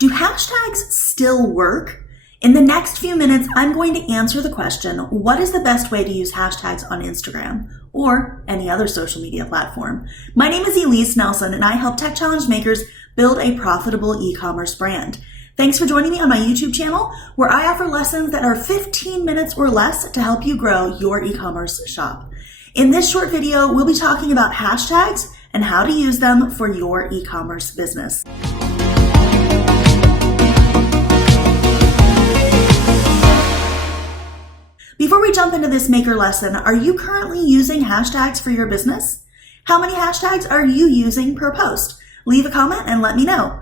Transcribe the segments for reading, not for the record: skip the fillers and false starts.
Do hashtags still work? In the next few minutes, I'm going to answer the question, what is the best way to use hashtags on Instagram or any other social media platform? My name is ELISE Nelson, and I help tech challenge makers build a profitable e-commerce brand. Thanks for joining me on my YouTube channel, where I offer lessons that are 15 minutes or less to help you grow your e-commerce shop. In this short video, we'll be talking about hashtags and how to use them for your e-commerce business. Before we jump into this maker lesson, are you currently using hashtags for your business? How many hashtags are you using per post? Leave a comment and let me know.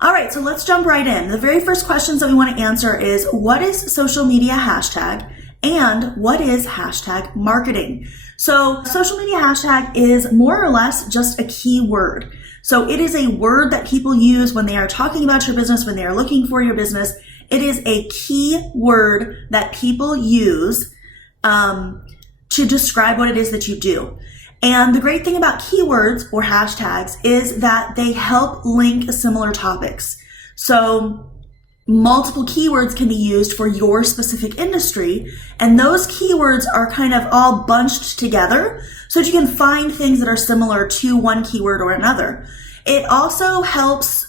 All right, so let's jump right in. The very first questions that we want to answer is, what is social media hashtag and what is hashtag marketing? So social media hashtag is more or less just a keyword. So it is a word that people use when they are talking about your business, when they are looking for your business. It is a key word that people use to describe what it is that you do. And the great thing about keywords or hashtags is that they help link similar topics. So multiple keywords can be used for your specific industry, and those keywords are kind of all bunched together so that you can find things that are similar to one keyword or another. It also helps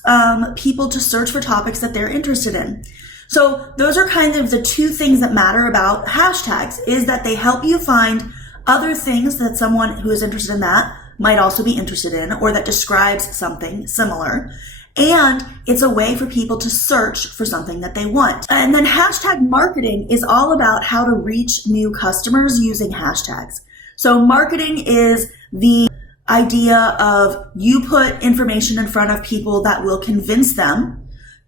people to search for topics that they're interested in. So those are kind of the two things that matter about hashtags, is that they help you find other things that someone who is interested in that might also be interested in, or that describes something similar. And it's a way for people to search for something that they want. And then hashtag marketing is all about how to reach new customers using hashtags. So marketing is the idea of you put information in front of people that will convince them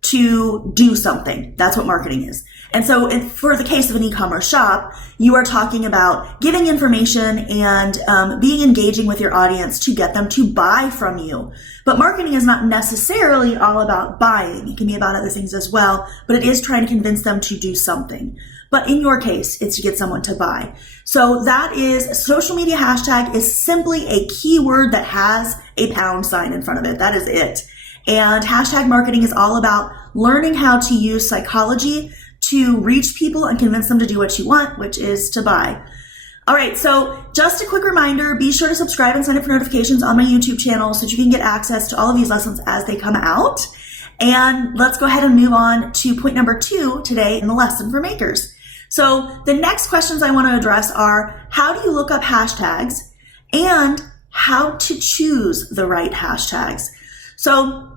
to do something. That's what marketing is. And so for the case of an e-commerce shop, you are talking about giving information and being engaging with your audience to get them to buy from you. But marketing is not necessarily all about buying. It can be about other things as well, but it is trying to convince them to do something. But in your case, it's to get someone to buy. So that is, social media hashtag is simply a keyword that has a pound sign in front of it. That is it. And hashtag marketing is all about learning how to use psychology to reach people and convince them to do what you want, which is to buy. All right, so just a quick reminder, be sure to subscribe and sign up for notifications on my YouTube channel so that you can get access to all of these lessons as they come out. And let's go ahead and move on to point number 2 today in the lesson for makers. So the next questions I want to address are, how do you look up hashtags and how to choose the right hashtags? So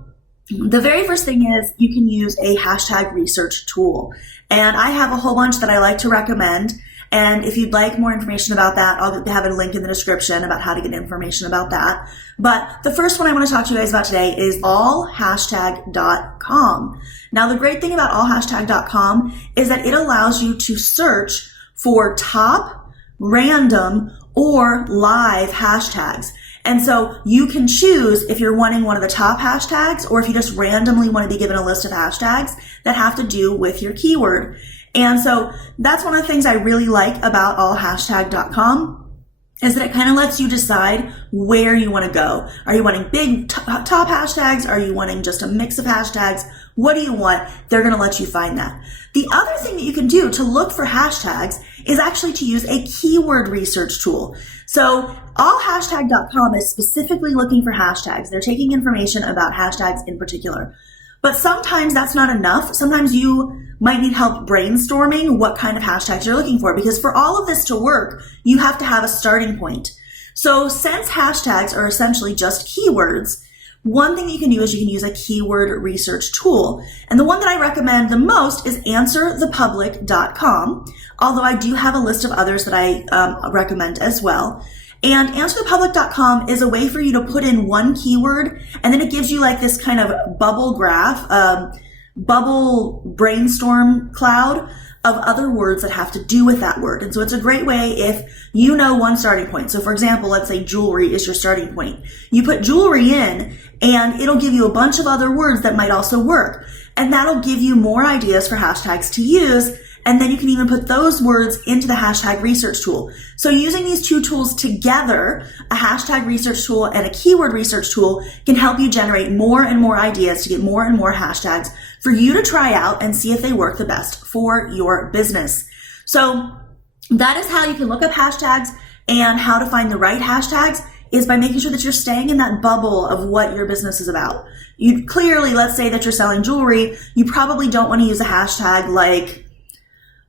the very first thing is you can use a hashtag research tool. And I have a whole bunch that I like to recommend. And if you'd like more information about that, I'll have a link in the description about how to get information about that. But the first one I want to talk to you guys about today is allhashtag.com. Now, the great thing about allhashtag.com is that it allows you to search for top, random, or live hashtags. And so you can choose if you're wanting one of the top hashtags, or if you just randomly want to be given a list of hashtags that have to do with your keyword. And so that's one of the things I really like about allhashtag.com, is that it kind of lets you decide where you want to go. Are you wanting big top hashtags? Are you wanting just a mix of hashtags? What do you want? They're going to let you find that. The other thing that you can do to look for hashtags is actually to use a keyword research tool. So allhashtag.com is specifically looking for hashtags. They're taking information about hashtags in particular. But sometimes that's not enough. Sometimes you might need help brainstorming what kind of hashtags you're looking for, because for all of this to work, you have to have a starting point. So since hashtags are essentially just keywords, one thing you can do is you can use a keyword research tool. And the one that I recommend the most is answerthepublic.com, although I do have a list of others that I recommend as well. And answerthepublic.com is a way for you to put in one keyword, and then it gives you like this kind of bubble graph, bubble brainstorm cloud of other words that have to do with that word. And so it's a great way if you know one starting point. So for example, let's say jewelry is your starting point. You put jewelry in and it'll give you a bunch of other words that might also work. And that'll give you more ideas for hashtags to use. And then you can even put those words into the hashtag research tool. So using these two tools together, a hashtag research tool and a keyword research tool, can help you generate more and more ideas to get more and more hashtags for you to try out and see if they work the best for your business. So that is how you can look up hashtags, and how to find the right hashtags is by making sure that you're staying in that bubble of what your business is about. You clearly, let's say that you're selling jewelry, you probably don't want to use a hashtag like,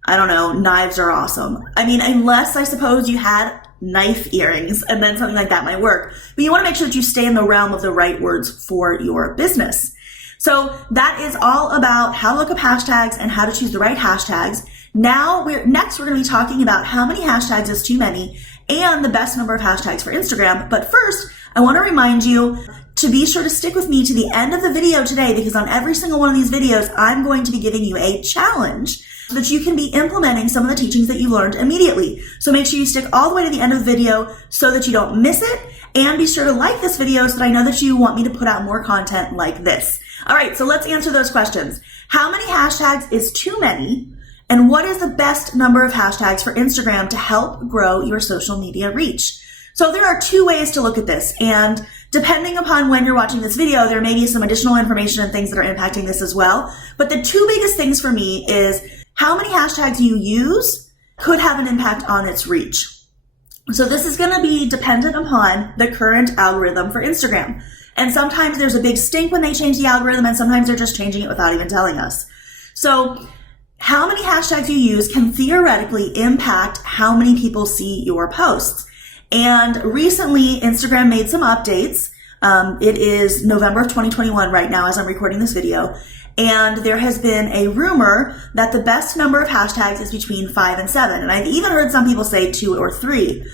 I don't know, knives are awesome. I mean, unless I suppose you had knife earrings, and then something like that might work. But you want to make sure that you stay in the realm of the right words for your business. So that is all about how to look up hashtags and how to choose the right hashtags. Now, we're going to be talking about how many hashtags is too many and the best number of hashtags for Instagram. But first, I want to remind you to be sure to stick with me to the end of the video today, because on every single one of these videos, I'm going to be giving you a challenge so that you can be implementing some of the teachings that you learned immediately. So make sure you stick all the way to the end of the video so that you don't miss it, and be sure to like this video so that I know that you want me to put out more content like this. All right, so let's answer those questions. How many hashtags is too many? And what is the best number of hashtags for Instagram to help grow your social media reach? So there are two ways to look at this, and depending upon when you're watching this video, there may be some additional information and things that are impacting this as well. But the two biggest things for me is how many hashtags you use could have an impact on its reach. So this is going to be dependent upon the current algorithm for Instagram. And sometimes there's a big stink when they change the algorithm, and sometimes they're just changing it without even telling us. So how many hashtags you use can theoretically impact how many people see your posts. And recently, Instagram made some updates. It is November of 2021 right now as I'm recording this video. And there has been a rumor that the best number of hashtags is between 5 and 7. And I've even heard some people say 2 or 3.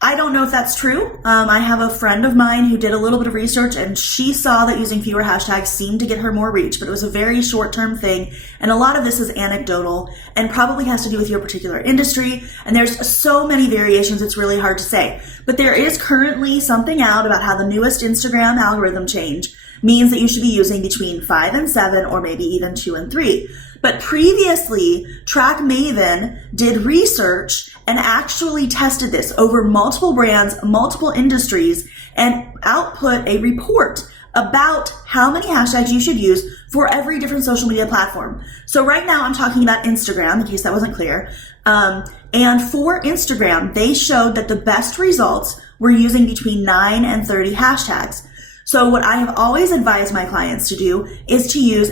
I don't know if that's true. I have a friend of mine who did a little bit of research, and she saw that using fewer hashtags seemed to get her more reach, but it was a very short-term thing. And a lot of this is anecdotal and probably has to do with your particular industry. And there's so many variations, it's really hard to say. But there is currently something out about how the newest Instagram algorithm change means that you should be using between 5 and 7, or maybe even 2 and 3. But previously, Track Maven did research and actually tested this over multiple brands, multiple industries, and output a report about how many hashtags you should use for every different social media platform. So right now I'm talking about Instagram, in case that wasn't clear. And for Instagram, they showed that the best results were using between 9 and 30 hashtags. So what I have always advised my clients to do is to use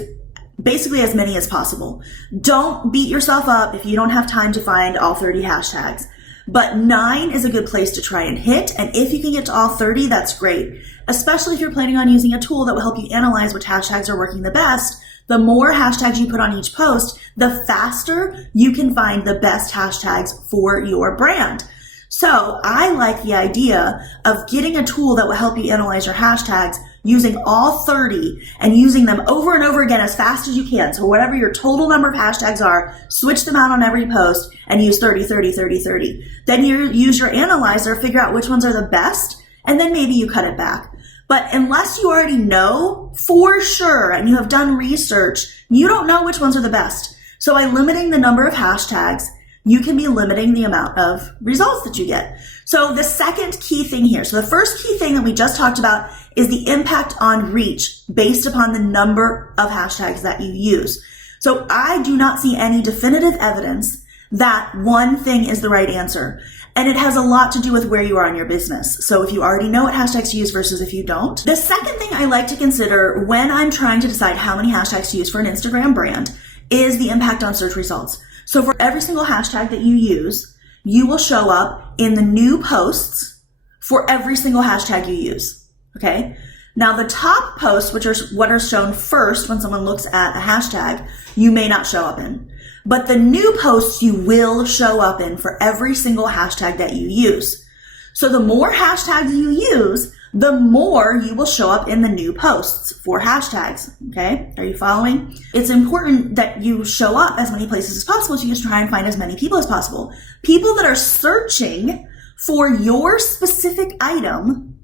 basically as many as possible. Don't beat yourself up if you don't have time to find all 30 hashtags. But 9 is a good place to try and hit. And if you can get to all 30, that's great. Especially if you're planning on using a tool that will help you analyze which hashtags are working the best. The more hashtags you put on each post, the faster you can find the best hashtags for your brand. So I like the idea of getting a tool that will help you analyze your hashtags using all 30 and using them over and over again as fast as you can. So whatever your total number of hashtags are, switch them out on every post and use 30, 30, 30, 30. Then you use your analyzer, figure out which ones are the best, and then maybe you cut it back. But unless you already know for sure and you have done research, you don't know which ones are the best. So by limiting the number of hashtags, you can be limiting the amount of results that you get. So the second key thing here, so the first key thing that we just talked about is the impact on reach based upon the number of hashtags that you use. So I do not see any definitive evidence that one thing is the right answer. And it has a lot to do with where you are in your business. So if you already know what hashtags to use versus if you don't. The second thing I like to consider when I'm trying to decide how many hashtags to use for an Instagram brand is the impact on search results. So for every single hashtag that you use, you will show up in the new posts for every single hashtag you use. Okay. Now the top posts, which are what are shown first when someone looks at a hashtag, you may not show up in. But the new posts you will show up in for every single hashtag that you use. So the more hashtags you use, the more you will show up in the new posts for hashtags. Okay. Are you following? It's important that you show up as many places as possible so you just try and find as many people as possible. People that are searching for your specific item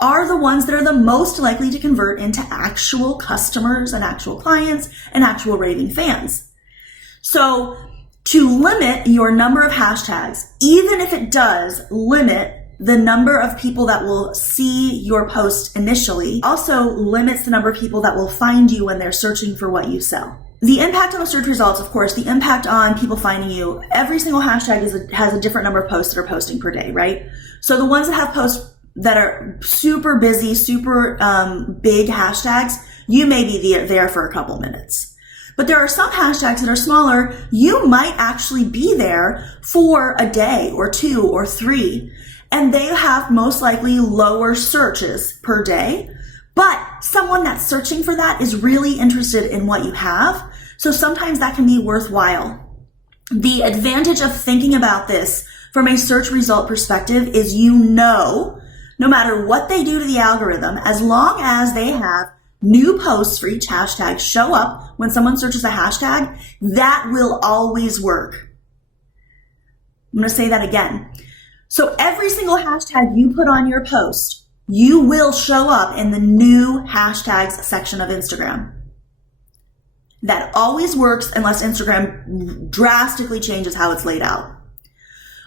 are the ones that are the most likely to convert into actual customers and actual clients and actual raving fans. So to limit your number of hashtags, even if it does limit the number of people that will see your post initially, also limits the number of people that will find you when they're searching for what you sell. The impact on the search results, of course, the impact on people finding you, every single hashtag has a different number of posts that are posting per day, right? So the ones that have posts that are super busy, super big hashtags, you may be there for a couple minutes. But there are some hashtags that are smaller. You might actually be there for a day or 2 or 3, and they have most likely lower searches per day. But someone that's searching for that is really interested in what you have. So sometimes that can be worthwhile. The advantage of thinking about this from a search result perspective is no matter what they do to the algorithm, as long as they have new posts for each hashtag show up when someone searches a hashtag, that will always work. I'm going to say that again. So every single hashtag you put on your post, you will show up in the new hashtags section of Instagram. That always works unless Instagram drastically changes how it's laid out.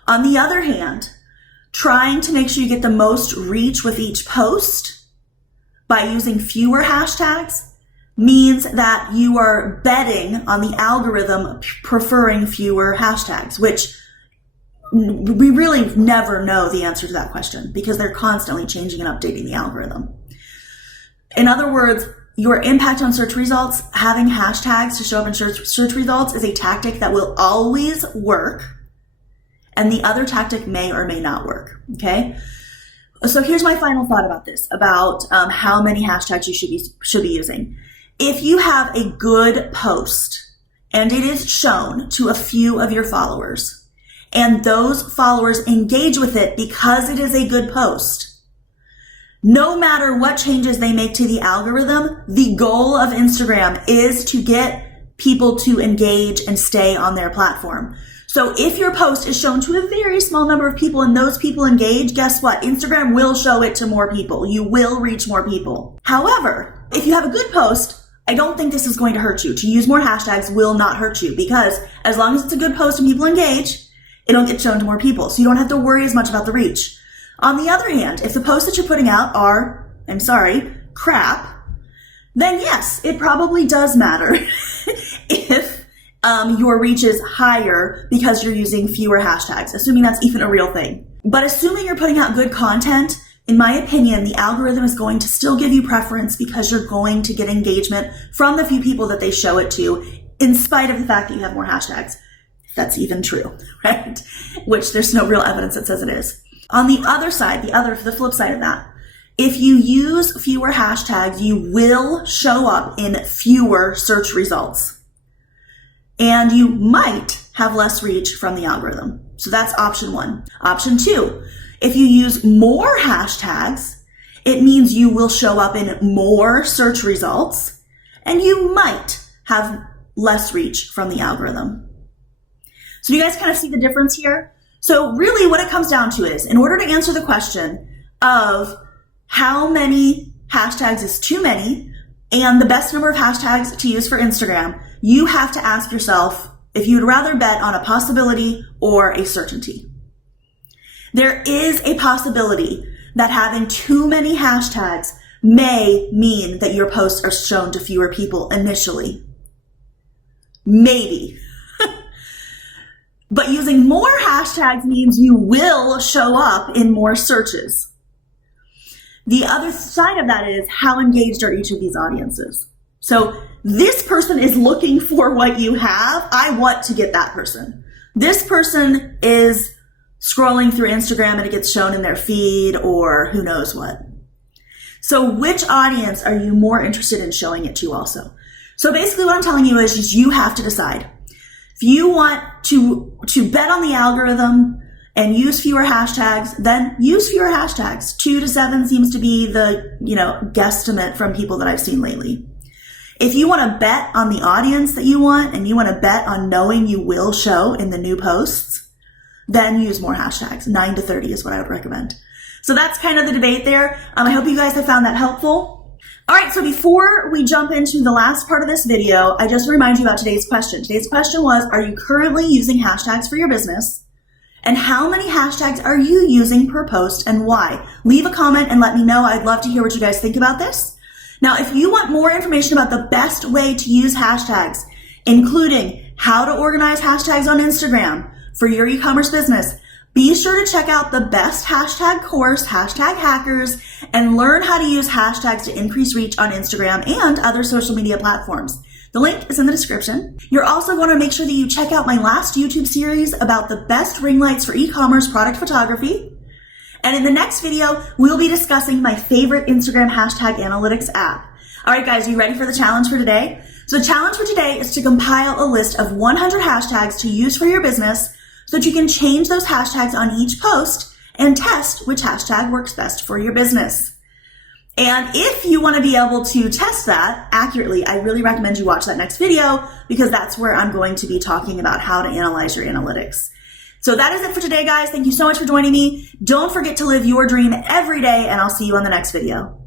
On the other hand, trying to make sure you get the most reach with each post by using fewer hashtags means that you are betting on the algorithm preferring fewer hashtags, which we really never know the answer to that question because they're constantly changing and updating the algorithm. In other words, your impact on search results, having hashtags to show up in search results is a tactic that will always work, and the other tactic may or may not work, okay? So here's my final thought about this, about how many hashtags you should be using. If you have a good post and it is shown to a few of your followers, and those followers engage with it because it is a good post, no matter what changes they make to the algorithm, the goal of Instagram is to get people to engage and stay on their platform. So if your post is shown to a very small number of people and those people engage, guess what? Instagram will show it to more people. You will reach more people. However, if you have a good post, I don't think this is going to hurt you. To use more hashtags will not hurt you because as long as it's a good post and people engage, it'll get shown to more people. So you don't have to worry as much about the reach. On the other hand, if the posts that you're putting out are, crap, then yes, it probably does matter if your reach is higher because you're using fewer hashtags, assuming that's even a real thing. But assuming you're putting out good content, in my opinion, the algorithm is going to still give you preference because you're going to get engagement from the few people that they show it to, in spite of the fact that you have more hashtags. If that's even true, right? Which there's no real evidence that says it is. On the other side, the flip side of that, if you use fewer hashtags, you will show up in fewer search results. And you might have less reach from the algorithm. So that's option 1. Option 2, if you use more hashtags, it means you will show up in more search results and you might have less reach from the algorithm. So you guys kind of see the difference here? So really what it comes down to is, in order to answer the question of how many hashtags is too many and the best number of hashtags to use for Instagram, you have to ask yourself if you'd rather bet on a possibility or a certainty. There is a possibility that having too many hashtags may mean that your posts are shown to fewer people initially. Maybe. But using more hashtags means you will show up in more searches. The other side of that is how engaged are each of these audiences. So this person is looking for what you have. I want to get that person. This person is scrolling through Instagram and it gets shown in their feed or who knows what. So which audience are you more interested in showing it to also? So basically what I'm telling you is you have to decide. If you want to bet on the algorithm and use fewer hashtags, then use fewer hashtags. 2 to 7 seems to be the, guesstimate from people that I've seen lately. If you want to bet on the audience that you want and you want to bet on knowing you will show in the new posts, then use more hashtags. 9 to 30 is what I would recommend. So that's kind of the debate there. I hope you guys have found that helpful. All right, so before we jump into the last part of this video, I just remind you about today's question. Today's question was, are you currently using hashtags for your business? And how many hashtags are you using per post and why? Leave a comment and let me know. I'd love to hear what you guys think about this. Now, if you want more information about the best way to use hashtags, including how to organize hashtags on Instagram for your e-commerce business, be sure to check out the best hashtag course, Hashtag Hackers, and learn how to use hashtags to increase reach on Instagram and other social media platforms. The link is in the description. You're also going to make sure that you check out my last YouTube series about the best ring lights for e-commerce product photography. And in the next video, we'll be discussing my favorite Instagram hashtag analytics app. All right, guys, are you ready for the challenge for today? So the challenge for today is to compile a list of 100 hashtags to use for your business so that you can change those hashtags on each post and test which hashtag works best for your business. And if you want to be able to test that accurately, I really recommend you watch that next video because that's where I'm going to be talking about how to analyze your analytics. So that is it for today, guys. Thank you so much for joining me. Don't forget to live your dream every day, and I'll see you on the next video.